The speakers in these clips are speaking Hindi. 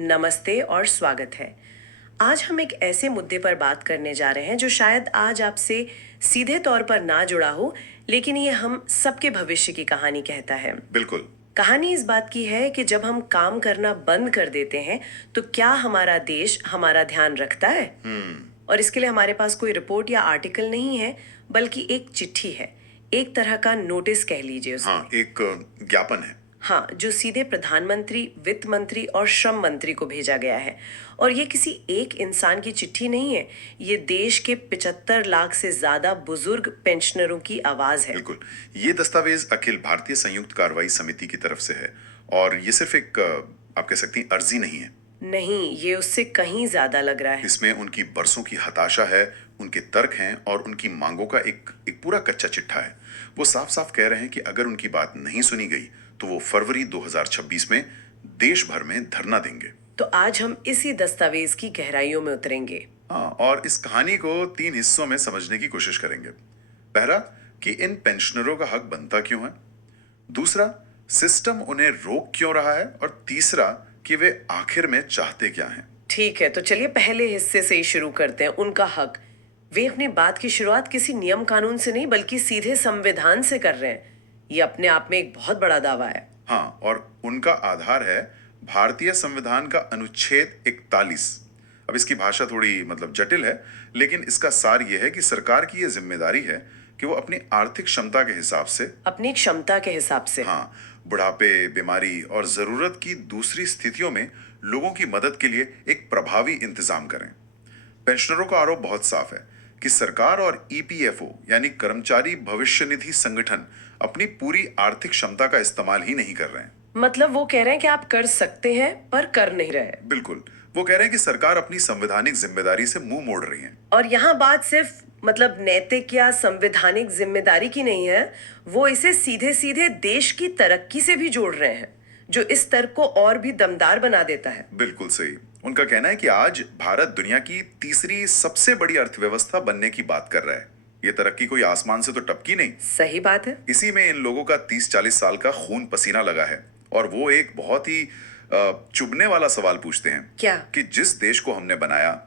नमस्ते और स्वागत है। आज हम एक ऐसे मुद्दे पर बात करने जा रहे हैं जो शायद आज आपसे सीधे तौर पर ना जुड़ा हो, लेकिन ये हम सबके भविष्य की कहानी कहता है। बिल्कुल। कहानी इस बात की है कि जब हम काम करना बंद कर देते हैं, तो क्या हमारा देश हमारा ध्यान रखता है? और इसके लिए हमारे पास कोई रिपोर्ट या आर्टिकल नहीं है, बल्कि एक चिट्ठी है, एक तरह का नोटिस कह लीजिए उसे। हाँ, एक ज्ञापन है। हाँ, जो सीधे प्रधानमंत्री, वित्त मंत्री और श्रम मंत्री को भेजा गया है। और ये किसी एक इंसान की चिट्ठी नहीं है, ये देश के 75 लाख से ज्यादा बुजुर्ग पेंशनरों की आवाज है। बिल्कुल। ये दस्तावेज अखिल भारतीय संयुक्त कार्रवाई समिति की तरफ से है और ये सिर्फ एक आप कह सकती हैं अर्जी नहीं है। नहीं, ये उससे कहीं ज्यादा लग रहा है। इसमें उनकी बरसों की हताशा है, उनके तर्क हैं और उनकी मांगों का एक एक पूरा कच्चा चिट्ठा है। वो साफ साफ कह रहे हैं कि अगर उनकी बात नहीं सुनी गई तो वो फरवरी 2026 में देश भर में धरना देंगे। तो आज हम इसी दस्तावेज की गहराइयों में उतरेंगे। हाँ, और इस कहानी को 3 हिस्सों में समझने की कोशिश करेंगे। पहला, कि इन पेंशनरों का हक बनता क्यों है। दूसरा, सिस्टम उन्हें रोक क्यों रहा है। और तीसरा, कि वे आखिर में चाहते क्या हैं। ठीक है, तो चलिए पहले हिस्से से ही शुरू करते हैं, उनका हक। वे अपनी बात की शुरुआत किसी नियम कानून से नहीं, बल्कि सीधे संविधान से कर रहे हैं। ये अपने आप में एक बहुत बड़ा दावा है। हाँ, और उनका आधार है भारतीय संविधान का अनुच्छेद 41। अब इसकी भाषा थोड़ी जटिल है, लेकिन इसका सार यह है कि सरकार की यह जिम्मेदारी है कि वो अपनी आर्थिक क्षमता के हिसाब से, अपनी क्षमता के हिसाब से। हाँ, बुढ़ापे, बीमारी और जरूरत की दूसरी स्थितियों में लोगों की मदद के लिए एक प्रभावी इंतजाम करें। पेंशनरों का आरोप बहुत साफ है कि सरकार और ईपीएफओ यानी कर्मचारी भविष्य निधि संगठन अपनी पूरी आर्थिक क्षमता का इस्तेमाल ही नहीं कर रहे हैं। मतलब वो कह रहे हैं कि आप कर सकते हैं पर कर नहीं रहे। बिल्कुल। वो कह रहे हैं कि सरकार अपनी संवैधानिक जिम्मेदारी से मुंह मोड़ रही है। और यहाँ बात सिर्फ नैतिक या संवैधानिक जिम्मेदारी की नहीं है, वो इसे सीधे सीधे देश की तरक्की से भी जोड़ रहे हैं, जो इस तर्क को और भी दमदार बना देता है। बिल्कुल सही। उनका कहना है कि आज भारत दुनिया की तीसरी सबसे बड़ी अर्थव्यवस्था बनने की बात कर रहा है। ये तरक्की कोई आसमान से तो टपकी नहीं। सही बात है। इसी में इन लोगों का 30-40 साल का खून पसीना लगा है और वो एक बहुत ही चुभने वाला सवाल पूछते हैं। क्या? कि जिस देश को हमने बनाया,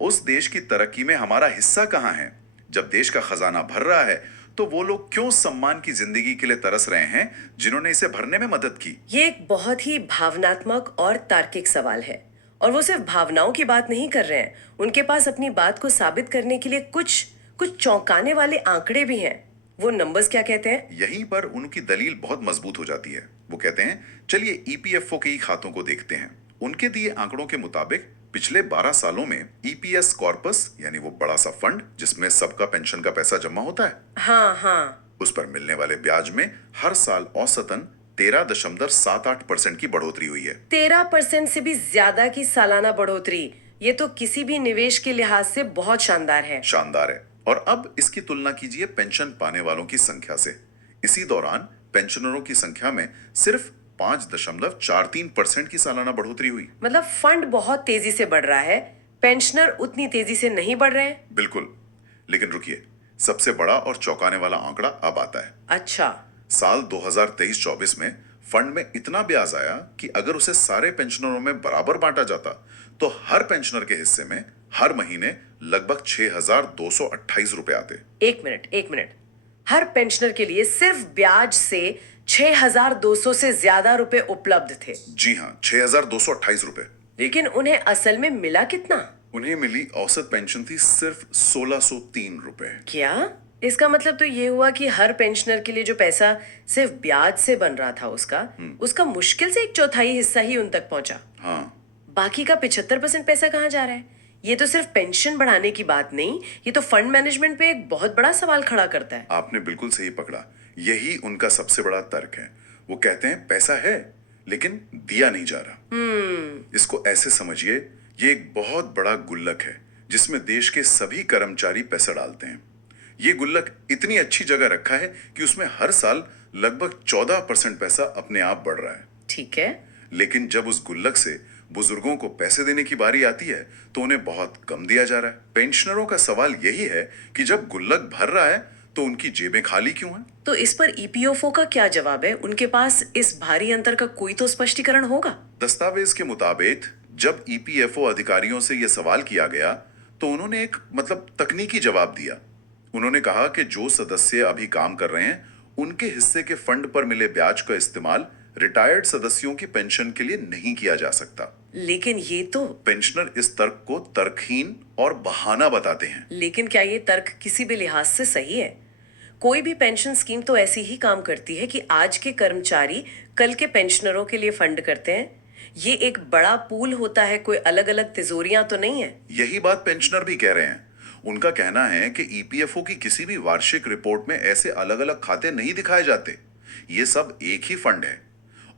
उस देश की तरक्की में हमारा हिस्सा कहाँ है। जब देश का खजाना भर रहा है तो वो लोग क्यों सम्मान की जिंदगी के लिए तरस रहे हैं जिन्होंने इसे भरने में मदद की। ये एक बहुत ही भावनात्मक और तार्किक सवाल है, और वो सिर्फ भावनाओं की बात नहीं कर रहे हैं। उनके पास अपनी बात को साबित करने के लिए कुछ कुछ चौंकाने वाले आंकड़े भी हैं। वो नंबर्स क्या कहते हैं? यहीं पर उनकी दलील बहुत मजबूत हो जाती है। वो कहते हैं, चलिए ईपीएफओ के ही खातों को देखते हैं। उनके दिए आंकड़ों के मुताबिक पिछले 12 सालों में ईपीएस कॉर्पस यानी वो बड़ा सा फंड जिसमें सबका पेंशन का पैसा जमा होता है, हाँ हाँ, उस पर मिलने वाले ब्याज में हर साल औसतन 13.78% की बढ़ोतरी हुई है। 13% से भी ज्यादा की सालाना बढ़ोतरी। ये तो किसी भी निवेश के लिहाज से बहुत शानदार है। शानदार है। और अब इसकी तुलना कीजिए पेंशन पाने वालों की संख्या से। इसी दौरान पेंशनरों की संख्या में सिर्फ 5.43% की सालाना बढ़ोतरी हुई। मतलब फंड बहुत तेजी से बढ़ रहा है, पेंशनर उतनी तेजी से नहीं बढ़ रहे हैं। बिल्कुल। लेकिन रुकिए, सबसे बड़ा और चौंकाने वाला आंकड़ा अब आता है। अच्छा। साल 2023-24 में फंड में इतना ब्याज आया कि अगर उसे सारे पेंशनरों में बराबर बांटा जाता तो हर पेंशनर के हिस्से में हर महीने लगभग 6,228 रुपए आते। एक मिनट, हर पेंशनर के लिए सिर्फ ब्याज से 6,200 से ज्यादा रुपए उपलब्ध थे। जी हाँ, 6,228 रुपए। लेकिन उन्हें असल में मिला कितना? उन्हें मिली औसत पेंशन थी सिर्फ 1,603 रुपए। क्या? इसका मतलब तो ये हुआ कि हर पेंशनर के लिए जो पैसा सिर्फ ब्याज से बन रहा था, उसका मुश्किल से 1/4 हिस्सा ही उन तक पहुंचा। हाँ। बाकी का 75% पैसा कहाँ जा रहा है? ये तो सिर्फ पेंशन बढ़ाने की बात नहीं, ये तो फंड मैनेजमेंट पे एक बहुत बड़ा सवाल खड़ा करता है। आपने बिल्कुल सही पकड़ा। यही उनका सबसे बड़ा तर्क है। वो कहते हैं पैसा है लेकिन दिया नहीं जा रहा। इसको ऐसे समझिए, ये एक बहुत बड़ा गुल्लक है जिसमें देश के सभी कर्मचारी पैसा डालते हैं। ये गुल्लक इतनी अच्छी जगह रखा है कि उसमें हर साल लगभग 14% पैसा अपने आप बढ़ रहा है। ठीक है। लेकिन जब उस गुल्लक से बुजुर्गों को पैसे देने की बारी आती है तो उन्हें बहुत कम दिया जा रहा है। पेंशनरों का सवाल यही है कि जब गुल्लक भर रहा है तो उनकी जेबें खाली क्यों हैं? तो इस पर ईपीएफओ का क्या जवाब है? उनके पास इस भारी अंतर का कोई तो स्पष्टीकरण होगा। दस्तावेज के मुताबिक जब ईपीएफओ अधिकारियों से यह सवाल किया गया तो उन्होंने एक तकनीकी जवाब दिया। उन्होंने कहा कि जो सदस्य अभी काम कर रहे हैं उनके हिस्से के फंड पर मिले ब्याज का इस्तेमाल रिटायर्ड सदस्यों की पेंशन के लिए नहीं किया जा सकता। लेकिन ये तो पेंशनर इस तर्क को तर्कहीन और बहाना बताते हैं। लेकिन क्या ये तर्क किसी भी लिहाज से सही है? कोई भी पेंशन स्कीम तो ऐसी ही काम करती है कि आज के कर्मचारी कल के पेंशनरों के लिए फंड करते हैं। ये एक बड़ा पूल होता है, कोई अलग अलग तिजोरियां तो नहीं है। यही बात पेंशनर भी कह रहे हैं। उनका कहना है कि ईपीएफओ की किसी भी वार्षिक रिपोर्ट में ऐसे अलग अलग खाते नहीं दिखाए जाते। ये सब एक ही फंड है।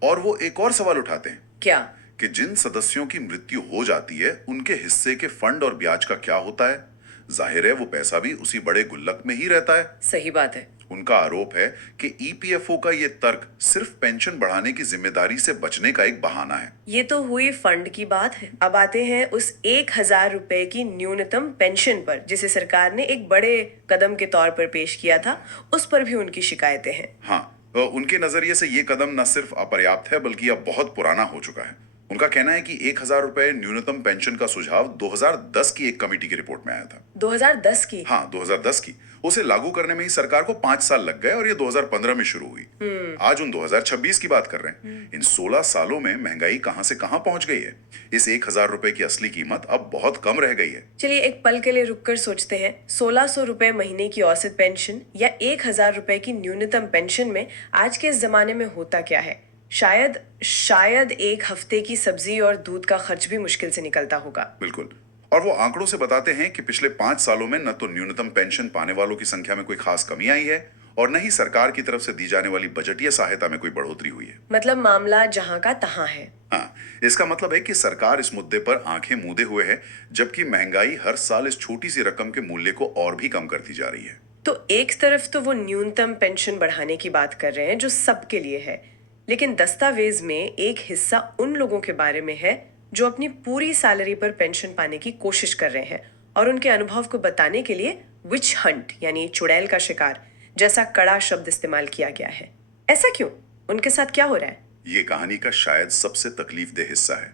और वो एक और सवाल उठाते हैं। क्या? कि जिन सदस्यों की मृत्यु हो जाती है उनके हिस्से के फंड और ब्याज का क्या होता है? जाहिर है वो पैसा भी उसी बड़े गुल्लक में ही रहता है। सही बात है। उनका आरोप है कि ईपीएफओ का ये तर्क सिर्फ पेंशन बढ़ाने की जिम्मेदारी से बचने का एक बहाना है। ये तो हुई फंड की बात है। अब आते हैं उस 1,000 रुपए की न्यूनतम पेंशन पर, जिसे सरकार ने एक बड़े कदम के तौर पर पेश किया था। उस पर भी उनकी शिकायतें हैं। हाँ, उनके नजरिए से ये कदम न सिर्फ अपर्याप्त है बल्कि अब बहुत पुराना हो चुका है। उनका कहना है कि 1,000 रुपए न्यूनतम पेंशन का सुझाव 2010 की एक कमेटी की रिपोर्ट में आया था। 2010 की? हाँ, 2010 की। उसे लागू करने में ही सरकार को 5 साल लग गए और ये 2015 में शुरू हुई। आज उन 2026 की बात कर रहे हैं। इन 16 सालों में महंगाई कहां से कहां पहुंच गई है। इस 1,000 रुपए की असली कीमत अब बहुत कम रह गई है। चलिए एक पल के लिए रुककर सोचते हैं। 1,600 रुपए महीने की औसत पेंशन या 1,000 रुपए की न्यूनतम पेंशन में आज के इस जमाने में होता क्या है? शायद एक हफ्ते की सब्जी और दूध का खर्च भी मुश्किल से निकलता होगा। बिल्कुल। और वो आंकड़ों से बताते हैं कि पिछले 5 सालों में न तो न्यूनतम पेंशन पाने वालों की संख्या में कोई खास कमी आई है और न ही सरकार की तरफ से दी जाने वाली बजटीय सहायता में कोई बढ़ोतरी हुई है। मतलब मामला जहां का तहां है। हाँ, इसका मतलब है कि सरकार इस मुद्दे पर आंखें मूंदे हुए है, जबकि महंगाई हर साल इस छोटी सी रकम के मूल्य को और भी कम करती जा रही है। तो एक तरफ तो वो न्यूनतम पेंशन बढ़ाने की बात कर रहे हैं जो सबके लिए है, लेकिन दस्तावेज में एक हिस्सा उन लोगों के बारे में है जो अपनी पूरी सैलरी पर पेंशन पाने की कोशिश कर रहे हैं और उनके अनुभव को बताने के लिए विच हंट यानी चुड़ैल का शिकार जैसा कड़ा शब्द इस्तेमाल किया गया है। ऐसा क्यों? उनके साथ क्या हो रहा है? ये कहानी का शायद सबसे तकलीफदेह हिस्सा है।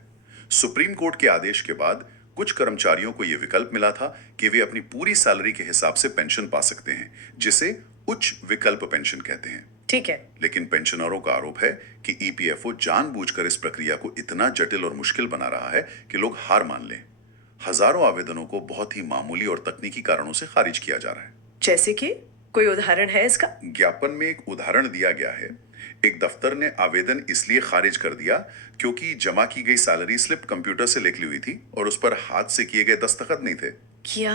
सुप्रीम कोर्ट के आदेश के बाद कुछ कर्मचारियों को यह विकल्प मिला था कि वे अपनी पूरी सैलरी के हिसाब से पेंशन पा सकते हैं, जिसे उच्च विकल्प पेंशन कहते हैं। ठीक है। लेकिन पेंशनरों का आरोप है कि ईपीएफओ जानबूझकर इस प्रक्रिया को इतना जटिल और मुश्किल बना रहा है कि लोग हार मान लें। हजारों आवेदनों को बहुत ही मामूली और तकनीकी कारणों से खारिज किया जा रहा है। जैसे कि कोई उदाहरण है इसका? ज्ञापन में एक उदाहरण दिया गया है। एक दफ्तर ने आवेदन इसलिए खारिज कर दिया क्योंकि जमा की गई सैलरी स्लिप कंप्यूटर से लिखी हुई थी और उस पर हाथ से किए गए दस्तखत नहीं थे। क्या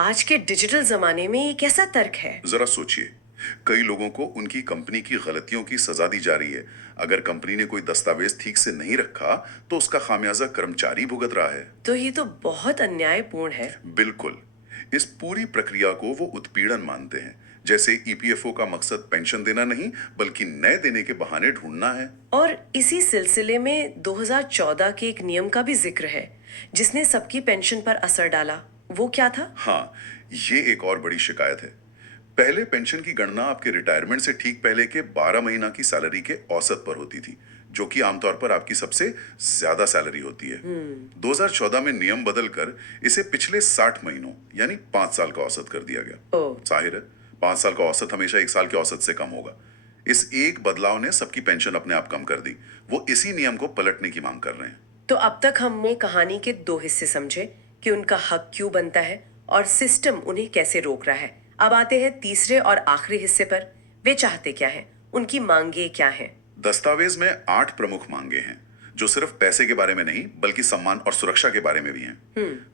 आज के डिजिटल जमाने में ये कैसा तर्क है? जरा सोचिए, कई लोगों को उनकी कंपनी की गलतियों की सजा दी जा रही है। अगर कंपनी ने कोई दस्तावेज ठीक से नहीं रखा तो उसका खामियाजा कर्मचारी भुगत रहा है। तो ये तो बहुत अन्यायपूर्ण है। बिल्कुल। इस पूरी प्रक्रिया को वो उत्पीड़न मानते हैं, जैसे ईपीएफओ का मकसद पेंशन देना नहीं बल्कि नए देने के बहाने ढूंढना है। और इसी सिलसिले में 2014 के एक नियम का भी जिक्र है जिसने सबकी पेंशन पर असर डाला। वो क्या था? हाँ, ये एक और बड़ी शिकायत है। पहले पेंशन की गणना आपके रिटायरमेंट से ठीक पहले के 12 महीना की सैलरी के औसत पर होती थी, जो कि आमतौर पर आपकी सबसे ज्यादा सैलरी होती है। 2014 में नियम बदलकर इसे पिछले 60 महीनों यानी 5 साल का औसत कर दिया गया। जाहिर है 5 साल का औसत हमेशा 1 साल के औसत से कम होगा। इस एक बदलाव ने सबकी पेंशन अपने आप कम कर दी। वो इसी नियम को पलटने की मांग कर रहे हैं। तो अब तक हमने कहानी के 2 हिस्से समझे कि उनका हक क्यों बनता है और सिस्टम उन्हें कैसे रोक रहा है। अब आते हैं तीसरे और आखिरी हिस्से पर। वे चाहते क्या हैं? उनकी मांगे क्या हैं? दस्तावेज में 8 प्रमुख मांगे हैं जो सिर्फ पैसे के बारे में नहीं बल्कि सम्मान और सुरक्षा के बारे में भी हैं।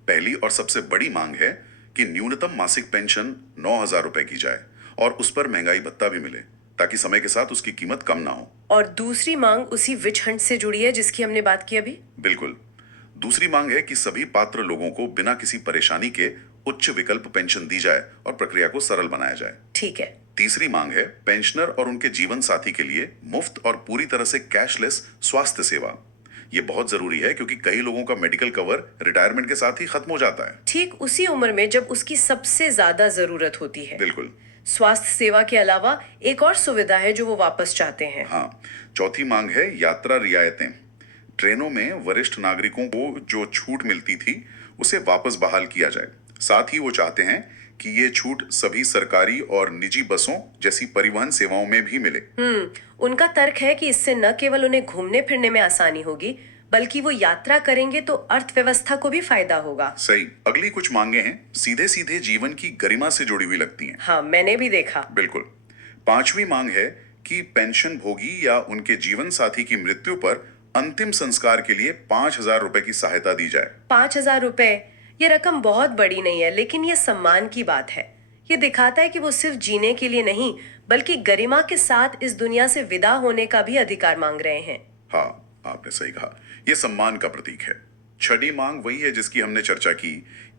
पहली और सबसे बड़ी मांग है कि न्यूनतम मासिक पेंशन 9,000 रुपए की जाए और उस पर महंगाई भत्ता भी मिले ताकि समय के साथ उसकी कीमत कम ना हो। और दूसरी मांग उसी विच हंट से जुड़ी है जिसकी हमने बात की अभी। बिल्कुल। दूसरी मांग है कि सभी पात्र लोगों को बिना किसी परेशानी के उच्च विकल्प पेंशन दी जाए और प्रक्रिया को सरल बनाया जाए। ठीक है। तीसरी मांग है पेंशनर और उनके जीवन साथी के लिए मुफ्त और पूरी तरह से कैशलेस स्वास्थ्य सेवा। ये बहुत जरूरी है क्योंकि कई लोगों का मेडिकल कवर रिटायरमेंट के साथ ही खत्म हो जाता है, ठीक उसी उम्र में जब उसकी सबसे ज्यादा जरूरत होती है। बिल्कुल। स्वास्थ्य सेवा के अलावा एक और सुविधा है जो वो वापस चाहते हैं। हाँ, चौथी मांग है यात्रा रियायतें। ट्रेनों में वरिष्ठ नागरिकों को जो छूट मिलती थी उसे वापस बहाल किया जाए। साथ ही वो चाहते हैं कि ये छूट सभी सरकारी और निजी बसों जैसी परिवहन सेवाओं में भी मिले। उनका तर्क है कि इससे न केवल उन्हें घूमने फिरने में आसानी होगी, बल्कि वो यात्रा करेंगे तो अर्थव्यवस्था को भी फायदा होगा। सही। अगली कुछ मांगे हैं सीधे सीधे जीवन की गरिमा से जुड़ी हुई लगती हैं। हाँ, मैंने भी देखा। बिल्कुल। पांचवी मांग है कि पेंशन भोगी या उनके जीवन साथी की मृत्यु पर अंतिम संस्कार के लिए 5,000 रुपए की सहायता दी जाए। 5,000 रुपए, ये रकम बहुत बड़ी नहीं है, लेकिन ये सम्मान की बात है। ये दिखाता है कि वो सिर्फ जीने के लिए नहीं, बल्कि गरिमा के साथ इस दुनिया से विदा होने का भी अधिकार मांग रहे हैं। हाँ, आपने सही कहा। यह सम्मान का प्रतीक है। छठी मांग वही है जिसकी हमने चर्चा की,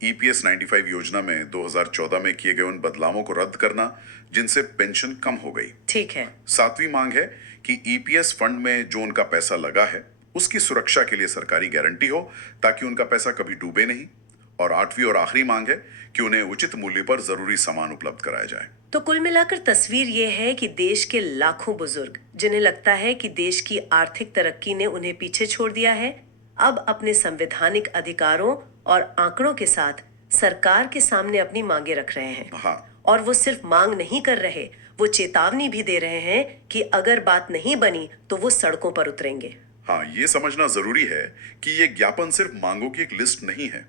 ईपीएस 95 योजना में 2014 में किए गए उन बदलावों को रद्द करना जिनसे पेंशन कम हो गई। ठीक है। सातवीं मांग है कि ईपीएस फंड में जो उनका पैसा लगा है उसकी सुरक्षा के लिए सरकारी गारंटी हो ताकि उनका पैसा कभी डूबे नहीं। और आठवीं और आखिरी मांग है कि उन्हें उचित मूल्य पर जरूरी सामान उपलब्ध कराया जाए। तो कुल मिलाकर तस्वीर ये है कि देश के लाखों बुजुर्ग जिन्हें लगता है कि देश की आर्थिक तरक्की ने उन्हें पीछे छोड़ दिया है, अब अपने संवैधानिक अधिकारों और आंकड़ों के साथ सरकार के सामने अपनी मांगे रख रहे हैं। हाँ। और वो सिर्फ मांग नहीं कर रहे, वो चेतावनी भी दे रहे हैं कि अगर बात नहीं बनी तो वो सड़कों पर उतरेंगे। हाँ, ये समझना जरूरी है कि ये ज्ञापन सिर्फ मांगों की एक लिस्ट नहीं है,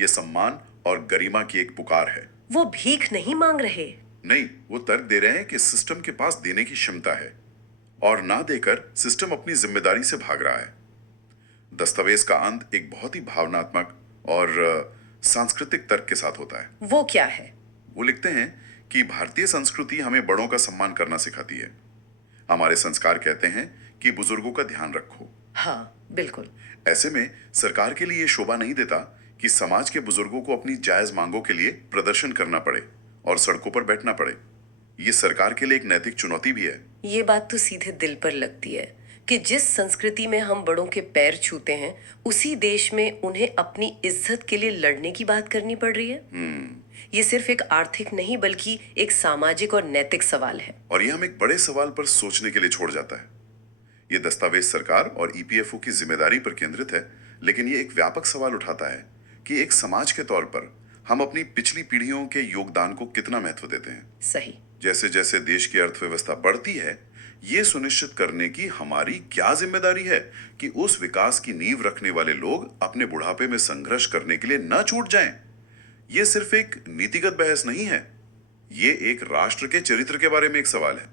ये सम्मान और गरिमा की एक पुकार है। वो भीख नहीं मांग रहे। नहीं, वो तर्क दे रहे हैं कि सिस्टम के पास देने की क्षमता है और ना देकर सिस्टम अपनी जिम्मेदारी से भाग रहा है। दस्तावेज का अंत एक बहुत ही भावनात्मक और सांस्कृतिक तर्क के साथ होता है। वो क्या है? वो लिखते हैं कि भारतीय संस्कृति हमें बड़ों का सम्मान करना सिखाती है। हमारे संस्कार कहते हैं कि बुजुर्गों का ध्यान रखो। हाँ, बिल्कुल। ऐसे में सरकार के लिए ये शोभा नहीं देता कि समाज के बुजुर्गों को अपनी जायज मांगों के लिए प्रदर्शन करना पड़े और सड़कों पर बैठना पड़े। ये सरकार के लिए एक नैतिक चुनौती भी है। ये बात तो सीधे दिल पर लगती है कि जिस संस्कृति में हम बड़ों के पैर छूते हैं, उसी देश में उन्हें अपनी इज्जत के लिए लड़ने की बात करनी पड़ रही है। ये सिर्फ एक आर्थिक नहीं, बल्कि एक सामाजिक और नैतिक सवाल है। और ये हम एक बड़े सवाल पर सोचने के लिए छोड़ जाता है। ये दस्तावेज सरकार और ईपीएफओ की जिम्मेदारी पर केंद्रित है, लेकिन ये एक व्यापक सवाल उठाता है कि एक समाज के तौर पर हम अपनी पिछली पीढ़ियों के योगदान को कितना महत्व देते हैं। सही। जैसे जैसे देश की अर्थव्यवस्था बढ़ती है, ये सुनिश्चित करने की हमारी क्या जिम्मेदारी है कि उस विकास की नींव रखने वाले लोग अपने बुढ़ापे में संघर्ष करने के लिए न छूट जाएं। ये सिर्फ एक नीतिगत बहस नहीं है, ये एक राष्ट्र के चरित्र के बारे में एक सवाल है।